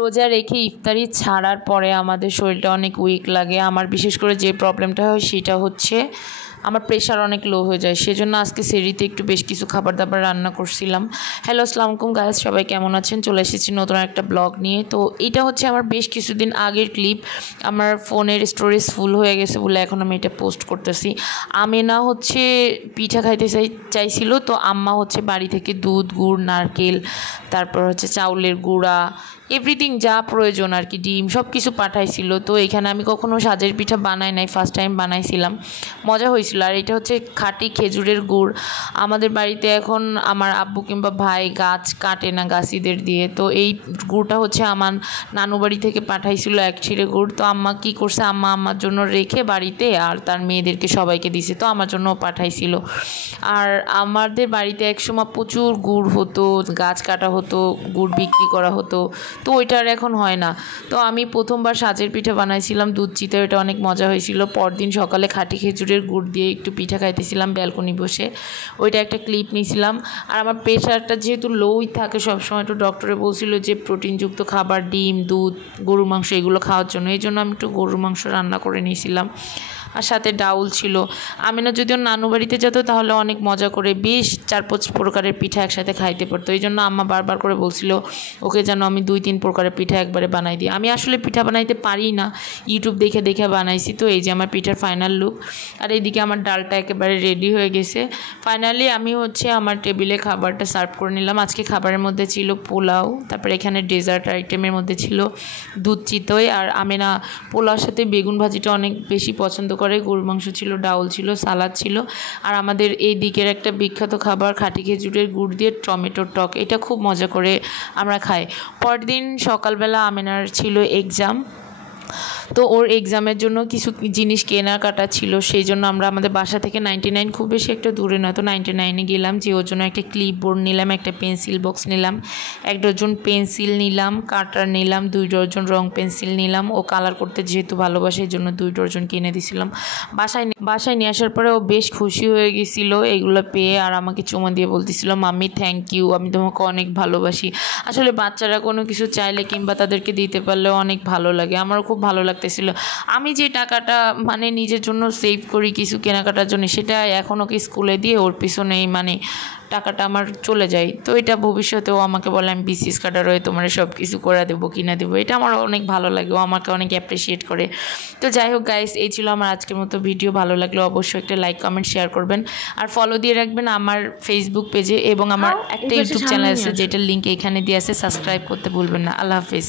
রোজা রেখে ইফতারি ছাড়ার পরে আমাদের শরীরটা অনেক উইক লাগে। আমার বিশেষ করে যে প্রবলেমটা হয় সেটা হচ্ছে আমার প্রেশার অনেক লো হয়ে যায়। সেজন্য আজকে সেহরিতে একটু বেশ কিছু খাবার দাবার রান্না করছিলাম। হ্যালো, আসসালামু আলাইকুম গাইস, সবাই কেমন আছেন? চলে এসেছি নতুন একটা ব্লগ নিয়ে। তো এটা হচ্ছে আমার বেশ কিছুদিন আগের ক্লিপ। আমার ফোনের স্টোরেজ ফুল হয়ে গেছে বলে এখন আমি এটা পোস্ট করতেছি। আমেনা হচ্ছে পিঠা খাইতে চাইছিল, তো আম্মা হচ্ছে বাড়ি থেকে দুধ, গুড়, নারকেল, তারপর হচ্ছে চাউলের গুঁড়া, এভরিথিং যা প্রয়োজন আর কি, ডিম, সব কিছু পাঠাইছিল। তো এখানে আমি কখনো সাজের পিঠা বানাই নাই, ফার্স্ট টাইম বানাইছিলাম, মজা হয়েছিল। আর এটা হচ্ছে খাঁটি খেজুরের গুড়। আমাদের বাড়িতে এখন আমার আব্বু কিংবা ভাই গাছ কাটে না গাছিদের দিয়ে, তো এই গুড়টা হচ্ছে আমার নানু বাড়ি থেকে পাঠাইছিল এক ছিঁড়ে গুড়। তো আম্মা কী করছে, আমার জন্য রেখে বাড়িতে আর তার মেয়েদেরকে সবাইকে দিছে, তো আমার জন্যও পাঠাইছিল। আর আমাদের বাড়িতে একসময় প্রচুর গুড় হতো, গাছ কাটা হতো, গুড় বিক্রি করা হতো, তো ওইটা আর এখন হয় না। তো আমি প্রথমবার সাজের পিঠা বানাইছিলাম দুধ চিতে, ওইটা অনেক মজা হয়েছিল। পরদিন সকালে খাঁটি খেজুরের গুড় দিয়ে একটু পিঠা খাইতেছিলাম ব্যালকনি বসে, ওইটা একটা ক্লিপ নিয়েছিলাম। আর আমার প্রেশারটা যেহেতু লোই থাকে সবসময়, তো ডক্টরে বলছিল যে প্রোটিনযুক্ত খাবার, ডিম, দুধ, গরুর মাংস এগুলো খাওয়ার জন্য। এই জন্য আমি একটু গরুর মাংস রান্না করে নিয়েছিলাম, আর সাথে ডাউল ছিল। আমিনা যদিও নানু বাড়িতে যেত তাহলে অনেক মজা করে বেশ 4-5 প্রকারের পিঠা একসাথে খাইতে পারতো। এই জন্য আম্মা বারবার করে বলছিল ওকে যেন আমি 2-3 প্রকারের পিঠা একবারে বানাই দিই। আমি আসলে পিঠা বানাইতে পারি না, ইউটিউব দেখে দেখে বানাইছি। তো এই যে আমার পিঠার ফাইনাল লুক। আর এইদিকে আমার ডালটা একেবারে রেডি হয়ে গেছে। ফাইনালি আমি হচ্ছে আমার টেবিলে খাবারটা সার্ভ করে নিলাম। আজকে খাবারের মধ্যে ছিল পোলাও, তারপর এখানে ডেজার্ট আইটেমের মধ্যে ছিল দুধ চিতই। আর আমিনা পোলাওর সাথে বেগুন ভাজিটা অনেক বেশি পছন্দ করে। গরুর মাংস ছিল, ডাউল ছিল, সালাদ ছিল। আর আমাদের এই দিকের একটা বিখ্যাত খাবার খাঁটি খেজুরের গুড় দিয়ে টমেটোর টক, এটা খুব মজা করে আমরা খাই। পরদিন সকালবেলা আমিনার ছিল এক্সাম, তো ওর এক্সামের জন্য কিছু জিনিস কেনাকাটা ছিল। সেই জন্য আমরা আমাদের বাসা থেকে 99 খুব বেশি একটা দূরে নয়, তো 99-এ গেলাম। যে ওর জন্য একটা ক্লিপ বোর্ড নিলাম, একটা পেন্সিল বক্স নিলাম, 1 ডজন পেন্সিল নিলাম, কাটার নিলাম, 2 ডজন রং পেন্সিল নিলাম। ও কালার করতে যেহেতু ভালোবাসে এই জন্য 2 ডজন কিনে দিয়েছিলাম। বাসায় নিয়ে আসার পরে ও বেশ খুশি হয়ে গেছিলো এগুলো পেয়ে, আর আমাকে চুমা দিয়ে বলতেছিল মাম্মি থ্যাংক ইউ, আমি তোমাকে অনেক ভালোবাসি। আসলে বাচ্চারা কোনো কিছু চাইলে কিংবা তাদেরকে দিতে পারলেও অনেক ভালো লাগে। আমারও খুব ভালো লাগতেছিল। আমি যে টাকাটা মানে নিজের জন্য সেভ করি কিছু কেনাকাটার জন্য, সেটা এখন ওকে স্কুলে দিয়ে ওর পিছনেই মানে টাকাটা আমার চলে যায়। তো এটা ভবিষ্যতেও আমাকে বলে আমি বিসিএস কাটার হয়ে তোমার সব কিছু করে দেবো, কিনে দেবো, এটা আমার অনেক ভালো লাগে। ও আমাকে অনেক অ্যাপ্রিসিয়েট করে। তো যাই হোক গাইস, এই ছিল আমার আজকের মতো ভিডিও। ভালো লাগলে অবশ্যই একটা লাইক, কমেন্ট, শেয়ার করবেন। আর ফলো দিয়ে রাখবেন আমার ফেসবুক পেজে, এবং আমার একটা ইউটিউব চ্যানেল আছে যেটার লিঙ্ক এখানে দিয়ে আছে, সাবস্ক্রাইব করতে ভুলবেন না। আল্লাহ হাফিজ।